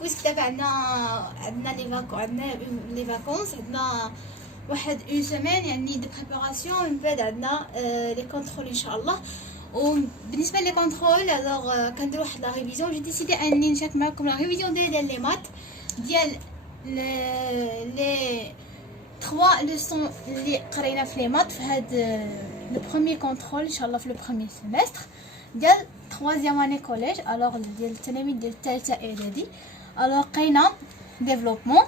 بويسك دابا عندنا لي فاكونس عندنا واحد اون سيمين يعني دو بريباراسيون من بعد عندنا لي كونترول ان شاء الله. وبالنسبه لي كونترول الوغ كندير واحد لا ريفيزيون. جي ديسيدي اني نشارك معكم لا ريفيزيون ديال لي مات ديال لي 3 لوسون اللي قرينا في لي مات في هاد لو بروميير كونترول ان شاء الله في لو بروميير سيمستر ديال 3 اني كوليج الوغ ديال التلاميذ ديال الثالثه اعدادي. الوغ قرينا ديفلوبمون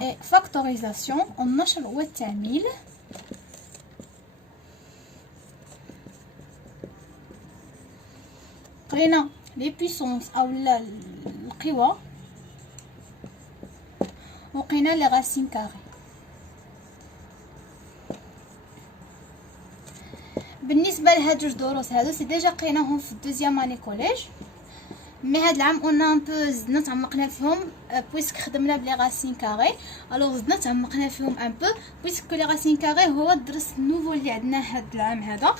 et factorisation النشر والتعميل. قرينا لي بويسونس او القوى وقرينا لي راسين كاري. بالنسبه لهاد جوج دروس هادو سي ديجا قريناهم في الدوزيام اني كوليج، مي هاد العام اون ان بو زدنا تعمقنا فيهم بويسك خدمنا بلي راسين كاري. الوغ زدنا تعمقنا فيهم ان بو بويسك لي راسين كاري هو الدرس النوفو اللي عندنا هاد العام هذا.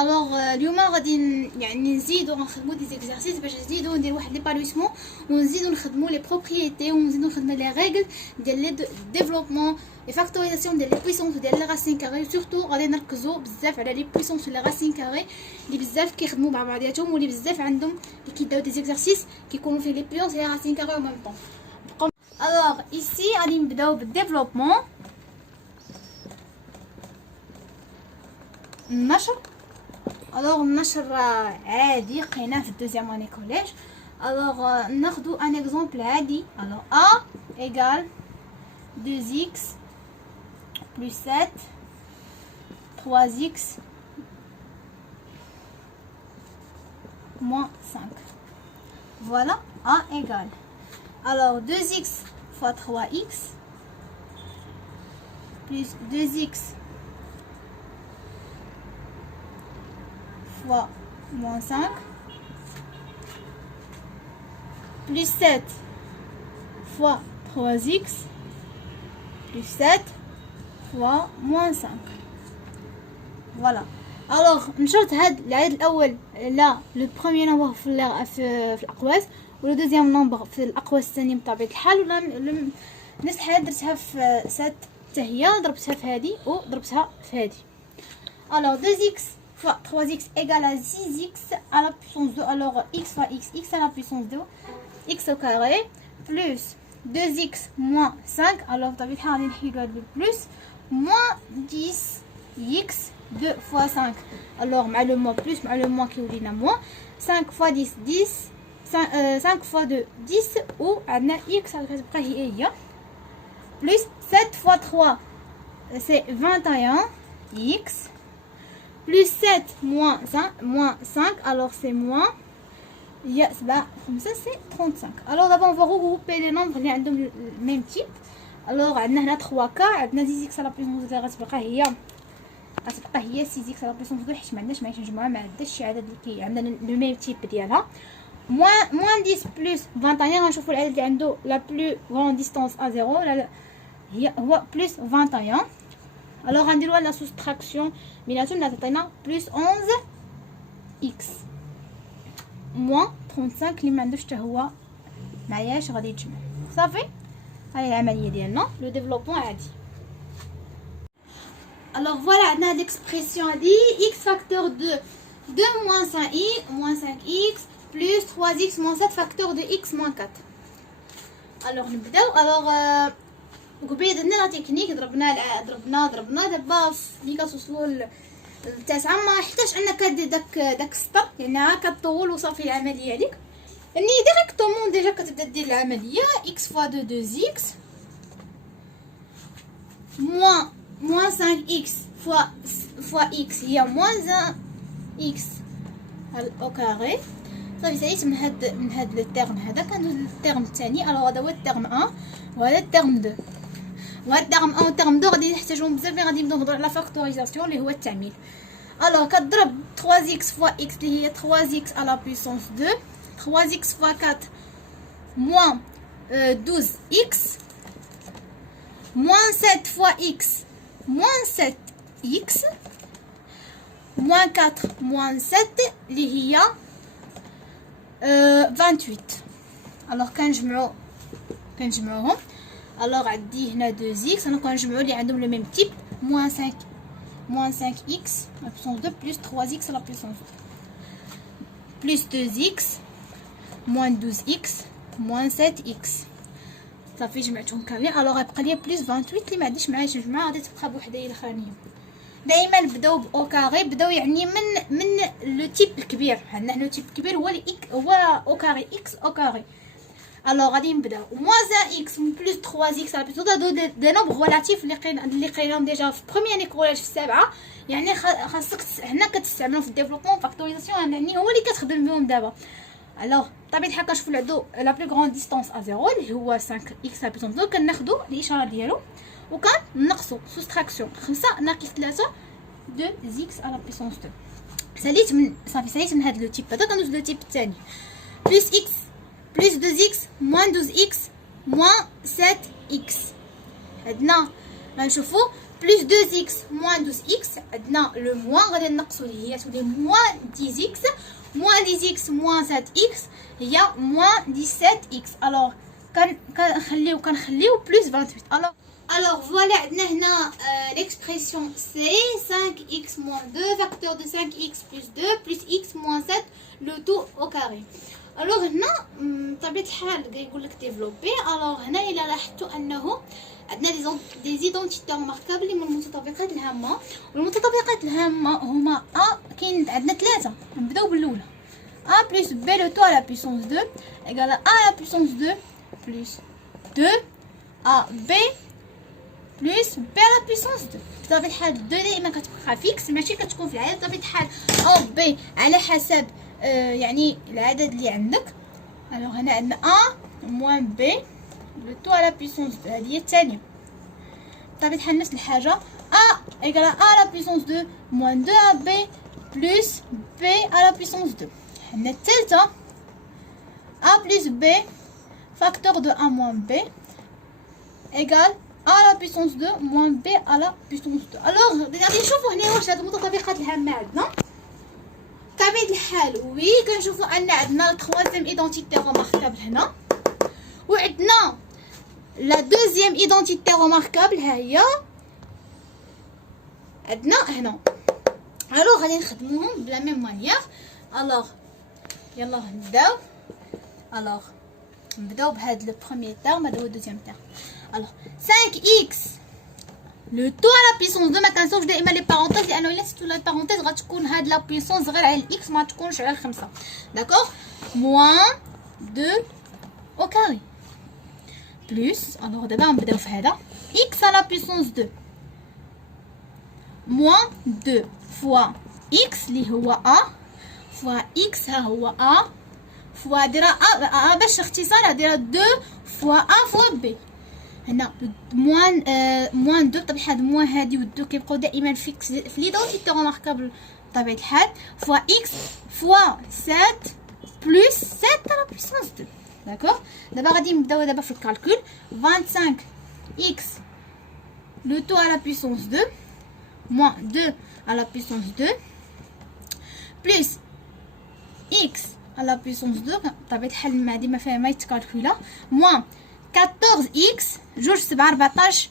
الوغ اليوم غادي يعني نزيدو غنخدمو دي زيكزارسيس باش نزيدو ندير واحد ليبالويسمون ونزيدو نخدمو لي بروبريتي ونزيدو نخدمو لي ريغل ديال لي ديفلوبمون لي فاكتوريزاسيون ديال لي بويسونس ديال لي راسين كاري. سورتو غادي نركزو بزاف على لي بويسونس لي راسين كاري اللي بزاف كيخدموا مع بعضياتهم واللي بزاف عندهم اللي كيداو دي زيكزارسيس كيكونوا فيه لي بويسونس لي راسين كاري او ميم طون. الوغ ايسي غادي نبداو بالديفلوبمون. النشر الوغ النشر عادي قريناه في الدوزيام اني كوليج. الوغ ناخدو ان اكزومبل عادي. الوغ ا ايغال 2x plus 7 3x moins 5. Voilà, A égale. Alors 2x fois 3x plus 2x fois moins 5 plus 7 fois 3x plus 7 fois moins 5. Voilà. Alors نشرت هاد العدد الاول لا لو بروميير نومبر في الاقواس ولو دوزيام نومبر في الاقواس الثانيه بطبيعه الحال. ولا نفس الحاله درتها في 7 حتى هي ضربتها في هذه وضربتها في هذه. alors 2x fois 3x égale à 6x à la puissance 2. alors x fois x à la puissance 2 x au carré plus 2x moins 5. alors بطبيعه الحال غادي نحيدو هاد البلوس moins 10x 2 fois 5. alors مع لو moins plus مع لو moins كيولينا moins 5 fois 10 10 5 fois 2 10 و عندنا x كتبقى هي plus 7 fois 3 c'est 21x plus 7 moins 5 alors c'est moins il y a 5 c'est 35. alors d'abord on va regrouper les nombres اللي عندهم le même type. alors عندنا هنا 3k عندنا 10x à la puissance 2 غتبقى هي 6x à la puissance 2 حيت ما عندناش معايش نجمعوها ما عندناش شي عدد اللي عندنا لو ميم تيب ديالها. moins 10 plus 21 غنشوفوا العدد اللي عنده la plus grande distance à 0 هو plus 21. alors غنديروا لا soustraction بيناتهم اللي تعطينا plus 11x moins 35 اللي ما عندوش حتى هو معاياش غادي يتجمع صافي. هاي العمليه ديالنا لو ديفلوبمون عادي. alors voilà عندنا هاد l'expression هادي x facteur de 2 moins 5x plus 3x moins 7 facteur de x moins 4. alors نبداو. alors قبيله درنا لا تكنيك ضربنا دابا ملي كتوصلوا للتاسعه ما حتاش انك كدير داك السطر لان ها كطول وصافي العمليه عليك يعني ديريكتومون ديجا كتبدا دير العمليه x fois 2 2x moins 5x fois x هي moins 1x au carré صافي. ساليت من هاد لو تيرم هذا كندوز للتيرم الثاني. الوغ هذا هو التيرم 1 وهذا التيرم 2 وهاد التيرم 1 والتيرم 2 غادي نحتاجوهم بزاف. غادي نبداو نهضروا على فاكتوريزاسيون اللي هو التعميل. الوغ كتضرب 3x fois x اللي هي 3x à la puissance 2 3x fois 4 moins 12x moins 7 fois x moins 7x moins 4 moins 7 اللي هي 28. الوغ كنجمعوهم. الوغ عندي هنا 2x، انا كنجمعو اللي عندهم لو ميم تيب. moins 5x à la puissance 2 plus 3x à la puissance 2 plus 2x moins 12x moins 7x. صافي جمعتهم كاملين. الوغ غيبقى ليا بليس 28 اللي ما عنديش معاه نجمعها، غادي تبقى بوحدها الاخرانيه. دائما بداو او كاري، بداو يعني من لو تيب الكبير. عندنا لو تيب الكبير هو او كاري اكس او كاري. الوغ غادي نبداو moins 1x plus 3x على بيسون هادو دي نومبر ريلاتيف اللي قريناهم ديجا في بروميير كوليج في السابعه. يعني خاصك هنا كتستعملوا في الديفلوبمون فاكتوريزاسيون، يعني هو اللي كتخدم بهم دابا. الوغ بطبيعه الحال كنشوفوا العدو لا بلو غروند ديستانس ا 0 اللي هو 5x على بيسون 2، كناخذوا الاشاره ديالو وكنقصوا سوستراكسيون 5 ناقص 3 2x على بيسون 2. ساليت من هذا لو تيب هذا. كندوز لو تيب الثاني بلس x plus 2x moins 12x moins 7x. عندنا غنشوفو plus 2x moins 12x، عندنا لو موان غادي نقصو اللي هي تولي moins 10x moins 10x moins 7x هي moins 17x. الوغ كنخليو plus 28. Alors voilà, عندنا هنا l'expression c'est 5x moins 2 facteur de 5x plus 2 plus x moins 7 le tout au carré. الوغ هنا بطبيعه الحال كيقول لك ديفلوبي. الوغ هنا الا لاحظتوا انه عندنا دي زيدونتيتي ماركابل اللي من المتطابقات الهامه، والمتطابقات الهامه هما كاين عندنا ثلاثه. نبداو بالاولى a plus b le tout à la puissance 2 égale à a à la puissance 2 plus 2 a b plus b à la puissance 2. بطبيعه الحال 2 دائما كتبقى فيكس، ماشي كتكون في العدد. بطبيعه الحال او b على حسب يعني العدد اللي عندك. الوغ هنا عندنا a moins b le tout à la puissance 2، هذه هي الثانيه. بطبيعه الحال نفس الحاجه a égale à a à la puissance 2 moins 2 a b plus b à la puissance 2. عندنا الثالثه a plus b facteur de a moins b égale a à la puissance 2 moins b à la puissance 2. الوغ غادي نشوفوا هنا واش هاد المتطابقات الهامه عندنا. بطبيعه الحال وي كنشوفوا ان عندنا التروازيام ايدونتيتي روماركابل هنا، وعندنا لا دوزيام ايدونتيتي روماركابل ها هي عندنا هنا. الوغ غادي نخدموهم بلا ميم مانيير. الوغ يلا نبداو. الوغ نبداو بهاد لو بروميير تيرم، هذا هو الدوزيام تيرم. الوغ 5x لو تو على بيسونس 2. ما كنساوش دائما لي بارونتيز، لانه الا سيتو لا بارونتيز غتكون هاد لا بيسونس غير على الاكس ما تكونش على الخمسه. داكوغ موان 2 او كاري بلس. الوغ دابا نبداو في هذا اكس على بيسونس 2 موان 2 فوا اكس اللي هو ا فوا اكس ها هو ا فوا ديرها ا باش اختصار ديرها 2 فوا ا فوا بي. هنا موان 2 بطبيعه الحال موان هادي و2 كيبقاو دائما فيكس في ليدونتيتي روماركابل بطبيعه الحال فوا اكس فوا 7 بلس 7 على بيسونس 2. داكوغ دابا غادي نبداو دابا في الكالكول. 25 اكس لو تو على بيسونس 2 موان 2 على بيسونس 2 بلس اكس على بيسونس 2 بطبيعه الحال ما ديما فيها ما يتكالكولا موان 14x جوج 7 14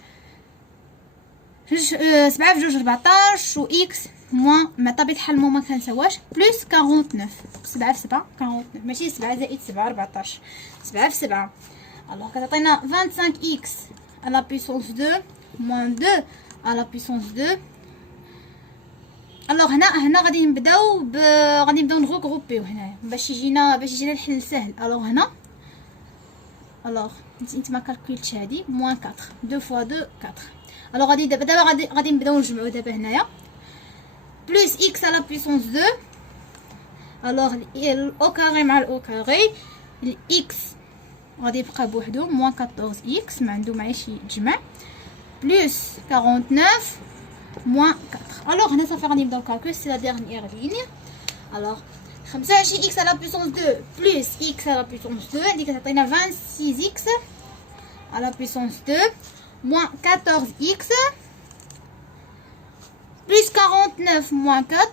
7 في جوج 14 و x موان ما طبيعة الحال ما كنساواش بلس 49. 7 في 7 49 ماشي 7 زائد 7 14 7 في 7. الوغ كتعطينا 25x على بيسونس 2 موان 2 على بيسونس 2. الوغ هنا غادي نبداو نغروبيو هنايا باش يجينا الحل سهل. الوغ هنا الوغ انت ما كالكولتش هادي موان 4 2 فوا 2 4. الوغ غادي دابا غادي نبداو نجمعو دابا هنايا بلس اكس على بيسونس 2. الوغ الاو كاري مع الاو كاري الاكس غادي يبقى بوحدو موان 14 اكس ما عنده معايا شي تجمع بلس 49 موان 4. الوغ هنا صافي غادي نبداو كالكول سي لا ديرنيير لين. الوغ 25x à la puissance 2 plus x à la puissance 2 ديك كتعطينا 26x à la puissance 2 moins 14x plus 49 moins 4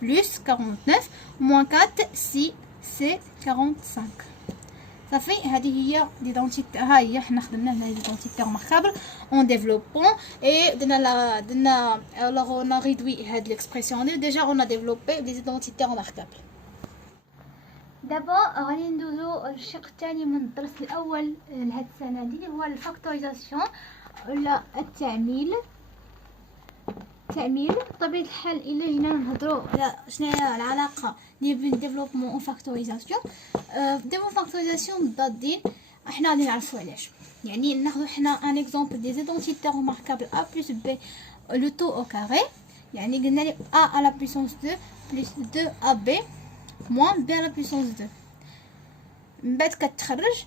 plus 49 moins 4 6 سي 45 صافي. هذه هي ليدونتيتي، ها هي حنا خدمنا هنا ليدونتيتي رماركابل اون ديفلوبون اي درنا الوغ اون ريدوي هاد ليكسبرسيون دي ديجا اون ديفلوبي لي ليدونتيتي رماركابل. دابا غادي ندوزو للشق الثاني من الدرس الاول لهاد السنه هادي اللي هو الفاكتوريزاسيون ولا التعميل. بطبيعه الحال الا جينا نهضروا على شنو هي العلاقه بين ديفلوبمون و فاكتوريزاسيون. ديفلوبمون فاكتوريزاسيون بالضبط احنا غادي نعرفوا علاش، يعني ناخذ حنا ان اكزومبل دي زيدونتيتي رماركابل ا بلس بي لو تو او كاري، يعني قلنا لي ا على لا بويسونس 2 بلس 2 ا بي موان بي على لا بويسونس 2. من بعد كتخرج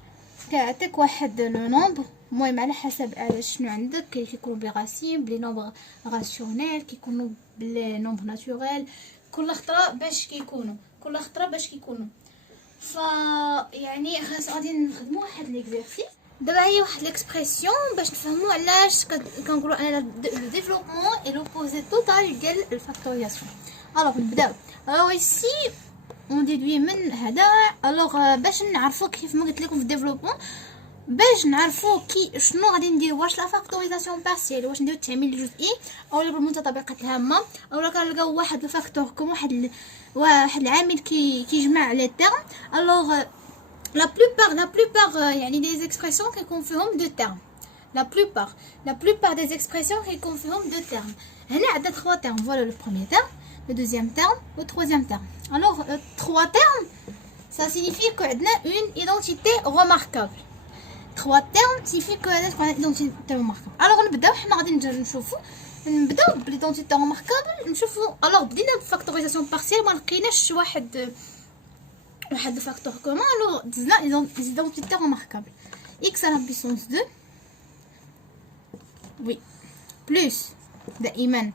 كيعطيك واحد لو نومبر، المهم على حسب شنو عندك، كيكونوا بلي غاسيم بلي نومبر راسيونيل، كيكونوا بلي نومبر ناتوريل، كل خطره باش كيكونوا ف يعني خاص غادي نخدموا واحد ليكزيرسيس. دابا هي واحد ليكسبرسيون باش نفهموا علاش كنقولوا ان لو ديفلوبمون اي لوبوزي توتال ديال الفاكتوريزاسيون. الوغ نبداو. الوغ ici اون ديدوي من هذا. الوغ باش نعرفوا كيف ما قلت لكم في الديفلوبمون، باش نعرفوا كي شنو غادي ندير، واش لا فاكتوريزاسيون بارسيال، واش نديرو التعميل الجزئي اولا بالمتطابقات الهامه، اولا كنلقاو واحد الفاكتور كوم واحد العامل كيجمع لي تيرم. الوغ لا بلوبار يعني دي زيكسبرسيون كيكون فيهم دو تيرم. لا بلوبار دي زيكسبرسيون كيكون فيهم دو تيرم. هنا عندنا 3 تيرم، فوالا لو بروميير تيرم، le deuxième terme, le troisième terme. Alors, 3 termes, ça signifie que nous avons une identité remarquable. 3 termes signifie que nous avons une identité remarquable. Alors, on va نبداو بالidentité remarquable. نشوفوا alors بدينا بالفاكتوريزاسيون بارسيال، ما لقيناش واحد الفاكتور كومون. alors دزنا ليدونتيتي remarquable x à la puissance 2 oui plus دائما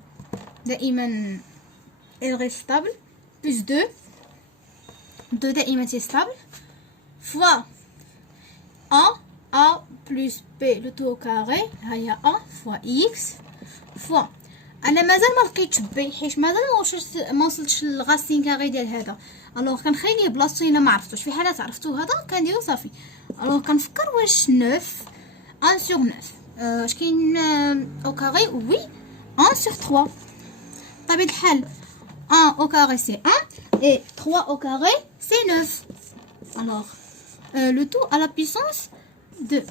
elle reste stable plus 2 دائما c'est stable fois a plus b le tout au carré هي a fois x fois انا مازال ما لقيتش بي حيت مازال ما وصلتش للغاسين كاري ديال هذا. الوغ كنخليه بلاصتو الا ما عرفتوش، في حالات عرفتو هذا كنديرو صافي. الوغ كنفكر واش 9 1 sur 9 اش كاين او كاري وي 1 sur 3 بطبيعة الحال 1 au carré c'est 1 et 3 au carré c'est 9. Alors le tout à la puissance 2.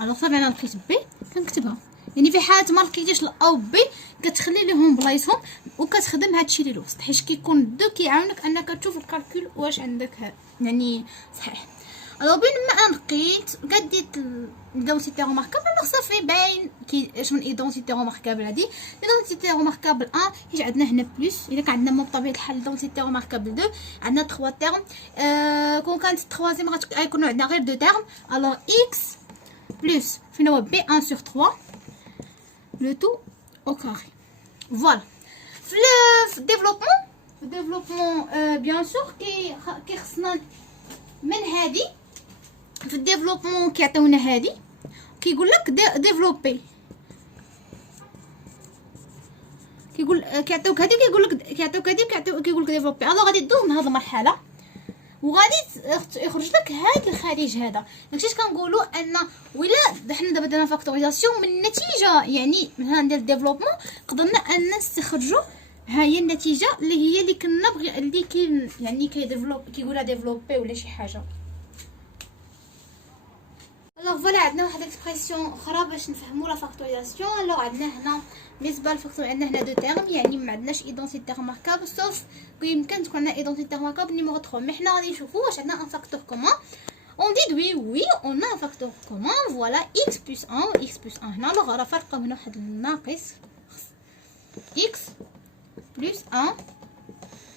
alors صافي انا لقيت بي كنكتبها، يعني في حالة ما لقيتيش او بي كتخلي ليهم بلايصهم وكتخدم هادشي اللي الوسط، حيت كيكون دو كيعاونك انك تشوف الكالكول واش عندك يعني صحيح. الوغ بين ما لقيت كديت ليدونتيتي روماركابل، الوغ صافي باين اش من ايدونتيتي روماركابل. هادي ليدونتيتي روماركابل 1 حيت عندنا هنا بلس، الا كان عندنا مو بطبيعه الحال ليدونتيتي روماركابل 2 عندنا 3 تيرم. كون كانت التروازيام غيكونوا عندنا غير 2 تيرم. الوغ اكس بلس فين هو بي 1 sur 3 le tout au carré. Voilà. في الديفلوبمون بيان سور كيخصنا من هادي. في الديفلوبمون كيعطيونا هادي كيقول لك ديفلوبي، كيعطيوك هادي كيقول لك ديفلوبي. الو غادي دوز من هاد المرحله وغادي يخرج لك هاد الخارج هذا. داكشي كنقولوا ان ولا حنا دابا درنا فاكتوريزاسيون من النتيجه، يعني مثلا ندير ديفلوبمون قدرنا ان نستخرجوا ها هي النتيجه اللي هي اللي كنا اللي يعني كيقولها ديفلوبي ولا شي حاجه. الوغ فوالا عندنا واحد اكسبرسيون اخرى باش نفهموا لا فاكتوريزاسيون. الوغ عندنا هنا بالنسبه للفاكتور عندنا هنا دو تيرم، يعني ما عندناش ايدونتيتي رماركابل سوف يمكن تكون عندنا ايدونتيتي رماركابل نيميرو 3. مي حنا غادي نشوفوا واش عندنا ان فاكتور كومون. اون ديد وي اون ا فاكتور كومون. فوالا اكس بلس 1 اكس بلس 1 هنا. الوغ راه فرقوا هنا واحد الناقص اكس بلس 1،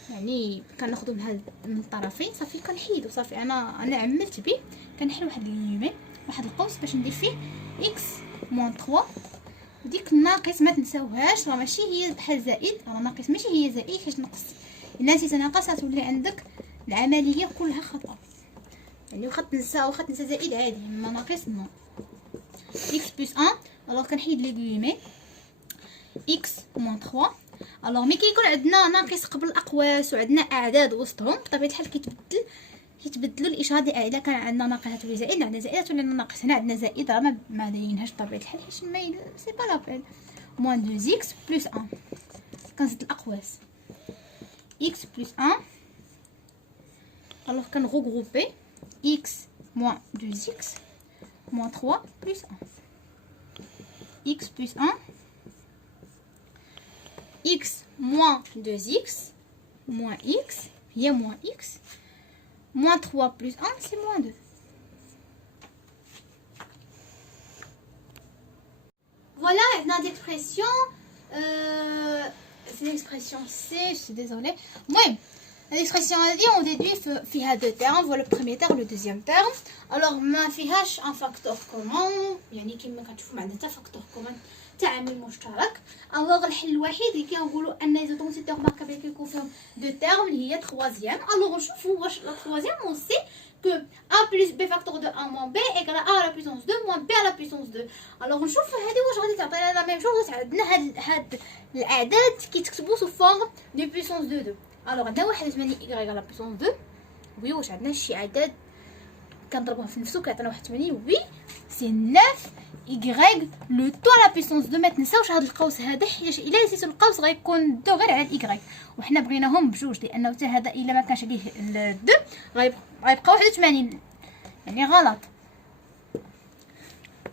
يعني كناخذوا من الطرفين صافي كنحيدو صافي. انا عملت به كنحل واحد اليمين واحد القوس باش ندير فيه اكس موان 3. ديك الناقص ما تنساوهاش، راه ماشي هي بحال زائد، راه ناقص ماشي هي زائد. حيت نقص الا نسيت ناقص غتولي عندك العمليه كلها خطا، يعني واخا تنسى زائد عادي، ما ناقص نو اكس بلس 1. الوغ كنحيد لي غيمي اكس موان 3. الوغ ملي كيكون عندنا ناقص قبل الاقواس وعندنا اعداد وسطهم بطبيعه الحال كيتبدل كنتبدلوا الاشاره ديال اذا كان عندنا ناقص ولا زائد، عندنا زائد ولا ناقص. هنا عندنا زائد راه ما دايرينهاش بطبيعه الحال حيت ما سي با لابيل. موان 2 اكس بلس 1 كنزيد الاقواس اكس بلس 1 الوغ كنغوغروبي اكس موان 2 اكس موان 3 بلس 1 x plus 1 x moins 2x moins x il y a moins x moins 3 plus 1 c'est moins 2. Voilà une expression c'est une expression C, je suis désolée. Oui, l'expression on déduit فيها deux termes. Voilà le premier terme, le deuxième terme. Alors ما فيهاش un facteur commun يعني كما كتشوفوا ما عندنا حتى facteur commun تاع عامل مشترك. alors الحل الوحيد اللي كنقولوا ان ايزوتونسيتي ماركابل كيكون فيهم دو تيرم اللي هي troisième. alors نشوفوا واش la troisième on sait que a plus b facteur de 1 moins b égale a à la puissance 2 moins b à la puissance 2. alors نشوفوا هذه واش غادي تعطينا لا ميم شوز. عندنا هاد الاعداد كيتكتبوا سو فورم دو puissance 2 2. alors عندنا 81 y على لا puissance 2. وي واش عندنا شي عدد كنضربوه في نفسه كيعطينا 81. وي سي 9 y لو تو لا بيسونس 2. ما تنساوش هذا القوس هذا حيت الا نسيتو القوس غيكون دو غير على الاي وحنا بغيناهم بجوج لانه حتى هذا الا ما كانش عليه الدو غيبقى 81 يعني غلط.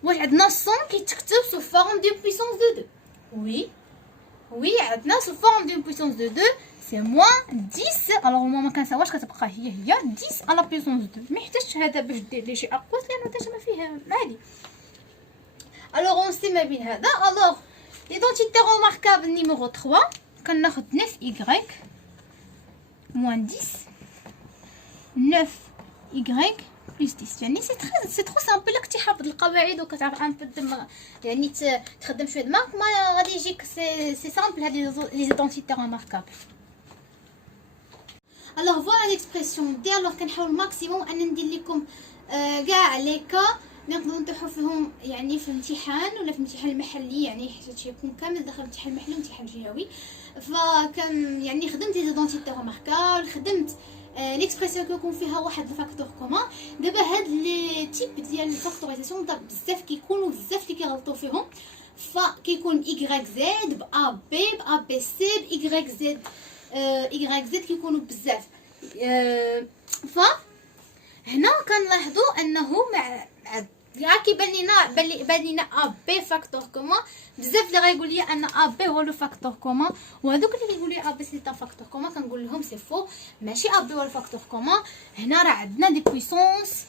واش عندنا 100 كيتكتب سو فورم دو بيسونس دو 2. وي عندنا سو فورم دو بيسونس دو 2 سي موان 10. الوغ موان ما كنساوهاش كتبقى هي 10 على بيسونس 2. ما يحتاجش هذا باش دير لي شي اقواس لانه حتى ما فيه عادي. alors on sait ما بين هذا. alors l'identité remarquable numéro 3 كناخذ 9y moins 10 9y plus 10 يعني سي ترو سامبل. كنتي حافظ القواعد وكتعرف ان بو يعني تخدم شويه دماغك ما غادي يجيك سي سامبل هذه لي زيدونتيتي remarquable. alors voilà l'expression دي. alors كنحاول ماكسيموم ان ندير لكم كاع لي كا نقدروا نطيحوا فيهم يعني في امتحان ولا في امتحان المحلي يعني حيت يكون كامل داخل امتحان المحلي وامتحان الجهوي. فكان يعني خدمت لي زيدونتيتي remarquable خدمت ليكسبرسيون كيكون فيها واحد الفاكتور كومون. دابا هاد لي تيب ديال الفاكتوريزاسيون بزاف كيكونوا بزاف اللي كيغلطوا فيهم. فكيكون y z ب a b ب a b c ب y z y z كيكونوا بزاف. ف هنا كنلاحظوا انه مع كيبان لينا ا بي فاكتور كومون. بزاف اللي غايقول لي ان ا بي هو لو فاكتور كومون وهذوك اللي كيقولوا لي ا بي سي تا فاكتور كومون كنقول لهم سي فو. ماشي ا بي هو الفاكتور كومون. هنا راه عندنا دي بويسونس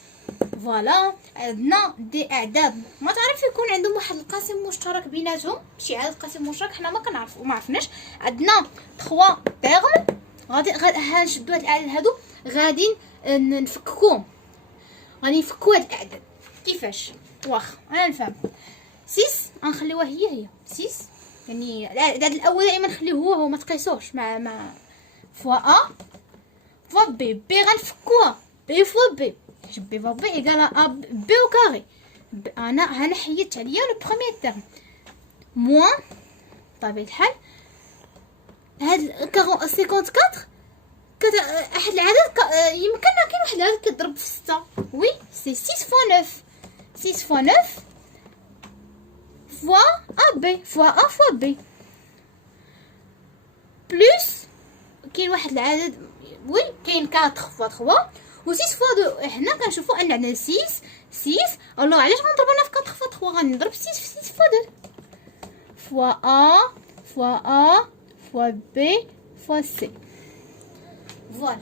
فوالا عندنا دي اعداد ما تعرف يكون عندهم واحد القاسم مشترك بيناتهم. شي عدد قاسم مشترك حنا ما كنعرفوا ما عرفناش. عندنا 3 تيرم غادي هنشدوا هاد الاعداد هادو غادي نفككوهم. غادي نفكوا هاد الاعداد كيفاش واخا انا نفهم. 6 غنخليوها هي 6 يعني العدد الاول دائما نخليه هو ما تقيسوش مع فوا ا فوا بي. بي غنفكوها بي فوا بي حيت بي فوا بي ايكال ا بي او كاري. انا حيدت عليا لو بروميير تيرم موان بطبيعه الحال هاد 54 احد العدد يمكن كاين واحد العدد كيضرب في 6. وي سي 6 فوا 9 6 fois 9 fois AB fois A fois B plus كاين واحد العدد وي كاين 4 fois 3 و 6 fois 2. حنا كنشوفوا ان عندنا 6 الله علاش غنضربوا 9 في 4 fois 3 غنضرب 6 في 6 fois 2 fois A fois A fois B fois C. فوالا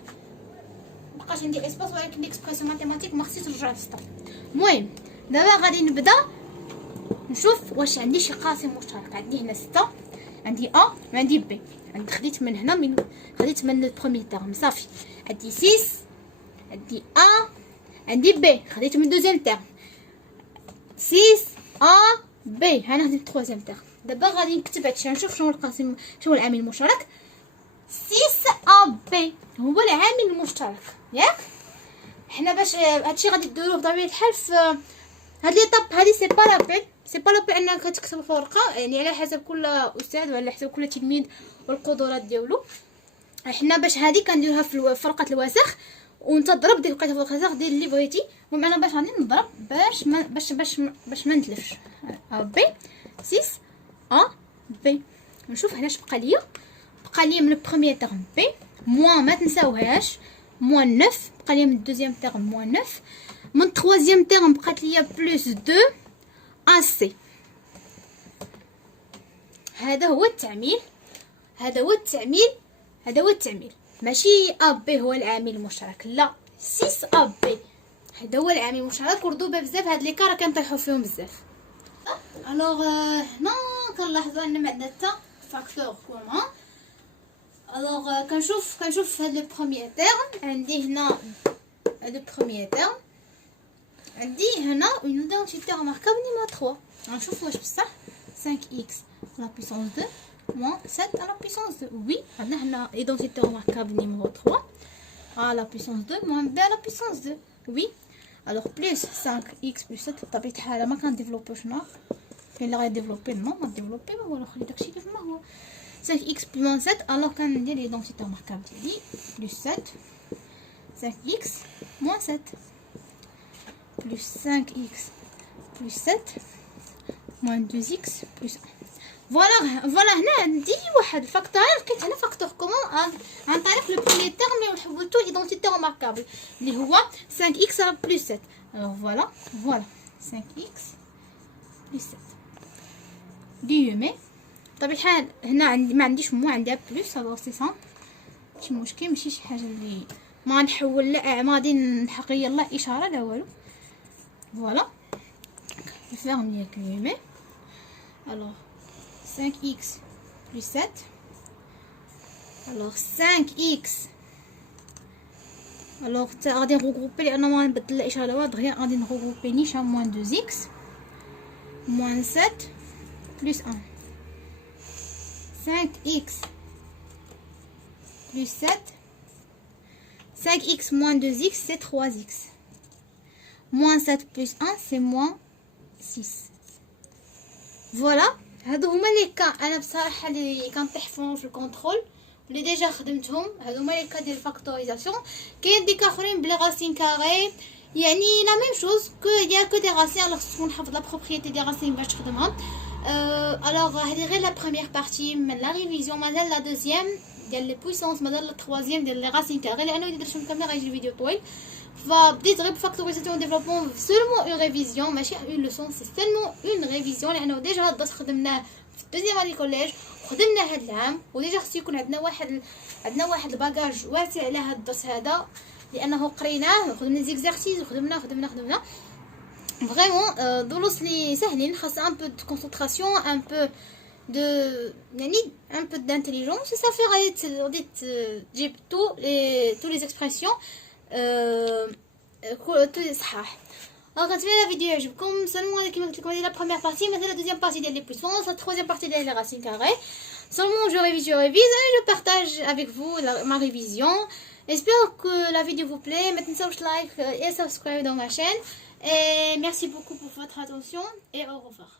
مابقاش عندي اسباس ولكن ليكسبرسيون ماتيماتيك ما خصنيش نرجع للسطر. المهم دابا غادي نبدا نشوف واش عندي شي قاسم مشترك. عندي هنا 6 عندي ا وعندي بي. عندي خديت من هنا خديت من البروميير تيرم صافي. عندي 6 عندي ا عندي بي خديت من دوزيام تيرم 6 ا بي. انا خديت التروازيام تيرم. دابا غادي نكتب هادشي نشوف شنو القاسم شنو العامل المشترك. 6 ا بي هو العامل المشترك ياك. حنا باش هادشي غادي ديروه بطبيعه الحال في هاد ليطاب هادي سي با لابيل انك تكتب في ورقه يعني على حسب كل استاذ وعلى حسب كل تلميذ والقدرات ديالو. حنا باش هادي كنديروها في ورقه الوسخ وانت ضرب ديك الوقيته فوق الخزاق دير اللي بغيتي. المهم انا باش غادي نضرب باش ما نتلفش. ا بي 6 ا بي. نشوف علاش بقى ليا من البروميير تيرم بي موان، ما تنساوهاش، موان 9 بقى ليا من الدوزيام تيرم موان 9، من التروازيام تيرم بقات ليا بلس 2 ا سي. هذا هو التعميل، ماشي ا بي هو العامل المشترك، لا 6 ا بي هذا هو العامل المشترك. وردوا بزاف هاد لي كار كنطيحوا فيهم بزاف. الوغ هنا كنلاحظوا ان ما عندنا حتى فاكتور كومون. الوغ كنشوف هاد لو بروميير تيرم، عندي هنا هاد بروميير تيرم، عندي هنا اون ايدونتيتي رماركابل نيميرو 3. غنشوف واش بصح 5x à la puissance 2 moins 7 à la puissance 2. Oui, on a l'identité remarquable numéro 3 à la puissance 2 moins b à la puissance 2. Oui, alors plus 5x plus 7. طبيعة الحال ما كنديفلوبيوش هنا، فين اللي غيديفلوبي نو ما ديفلوبي ما والو، خلي داكشي كيف ما هو. 5x plus 7 alors كندير l'identité remarquable ديالي plus 7 5x moins 7 plus 5x plus 7 moins 2x plus 1. فوالا هنا عندي واحد الفاكتور، لقيت هنا فاكتور كومون عن طريق لو بروميير تيرم اللي حولته ايدونتيتي رماركابل اللي هو 5x على بلس 7. الوغ فوالا 5x بلس 7 ديومي. طبيعي الحال هنا عندي ما عنديش مو، عندها بلس. الوغ سي سامبل، ماشي مشكل، ماشي شي حاجه اللي ما نحول لا ما غادي نحق يلا اشاره لا والو. فوالا فيرمي ديومي. الوغ 5x plus 7. Alors 5x. Alors غادي نغروبي لأن ما نبدل الإشارة واحد غير غادي نغروبي نيشان moins 2x moins 7 plus 1. 5x plus 7. 5x moins 2x c'est 3x. Moins 7 plus 1 c'est moins 6. Voilà. هادو هما لي كا انا بصراحه اللي كنطيح فيهم في الكونترول اللي ديجا خدمتهم. هادو هما لي كا ديال الفاكتوريزاسيون. كاين دي كاخرين بلي راسين كاري، يعني لا ميم شوز كو يا كو دي راسين. الوغ تكون حافظ لا بروبريتي دي راسين باش تخدمها. الوغ هادي غير لا بروميير بارتي من لا ريفيزيون، مازال لا دوزيام ديال لي بويسونس، مازال لا تروازيام ديال لي راسين كاري، لانه الا درتهم كاملين غيجي الفيديو طويل. فبديت غير بفاكتوريزاسيون وديفلوبمون سولمون اون ريفيزيون، ماشي اون لوسون، سي سولمون اون ريفيزيون، لانه ديجا هاد الدرس خدمناه في الدوزيام اني كوليج وخدمناه هاد العام، وديجا خصو يكون عندنا واحد الباجاج واسع على هاد الدرس هذا، لانه قريناه وخدمنا زيكزارسيز وخدمنا فريمون دروس لي ساهلين. خاص ان بو دو كونسونطراسيون، ان بو de يعني un peu d'intelligence. Ça fait غادي تجيب tous les expressions صحاح. كنتمنى الفيديو يعجبكم. سلموا كيما قلت لكم هذه لا بروميير بارتي، مثلا لا دوزيام بارتي ديال لي بويسونس، لا تروازيام بارتي ديال لي راسين كاري. Seulement je révise et je partage avec vous ma révision. J'espère que la vidéo vous plaît. Mettez un like et subscribe dans ma chaîne. Et merci beaucoup pour votre attention et au revoir.